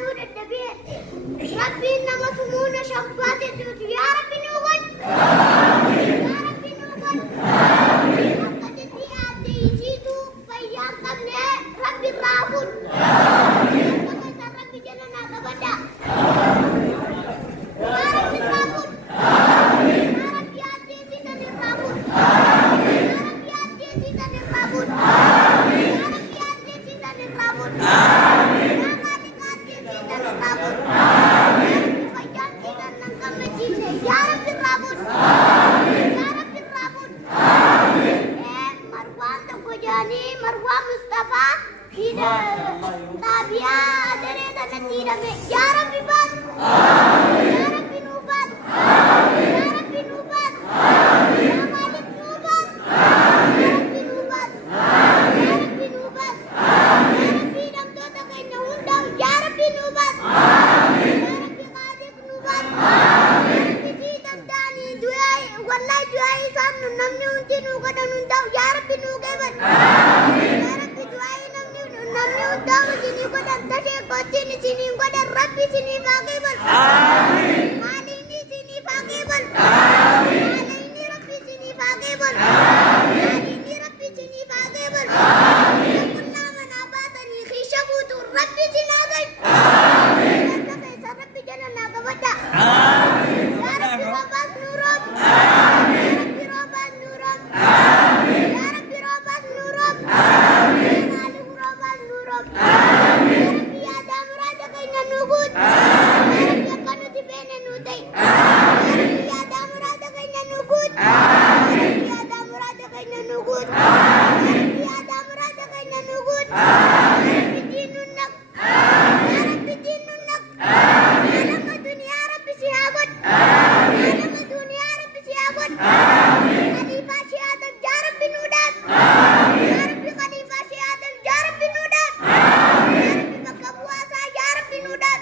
sudah David. Rabbi nama sumuna syabbat itu ya Rabbi nuwan. Ya Rabbi nuwan. Apa jadi ada itu fayakan ya Rabbi rahun. Kata Rabbi jangan ada benda. Ya Rabbi rahun. Ya Rabbi hati kita di rahun. Ya Rabbi hati kita di rahun. Ya Rabbi hati kita di rahun. Marwah Mustafa tidak tabia dari tanah tidak ya Rabbi ban ya Rabbi nubat ya Rabbi nubat ya Malik nubat ya Rabbi nubat ya Rabbi nubat ya Rabbi dam tota kayaknya undang ya Rabbi nubat ya Rabbi Qadir nubat ya Rabbi tidak dani duai wallahi duai sanu namni untinu kada nundang ya Rabbi nugeban sini pada tadi koci di sini pada Rabbi sini pakai bal. Kali ini sini pakai bal. Kali ini Rabbi sini pakai bal. Kali ini Rabbi sini pakai bal. Kunna manabatan hisab itu Rabbi sini agai. Kata Rabbi jangan naga bada. Ya Rabbi rabas nurab. Ya Rabbi rabas nurab. Ya Rabbi rabas nurab. Khalifah Syekh Adam Jarab bin Udat. Ya Rabbi buka puasa Ya Rabbi Udat.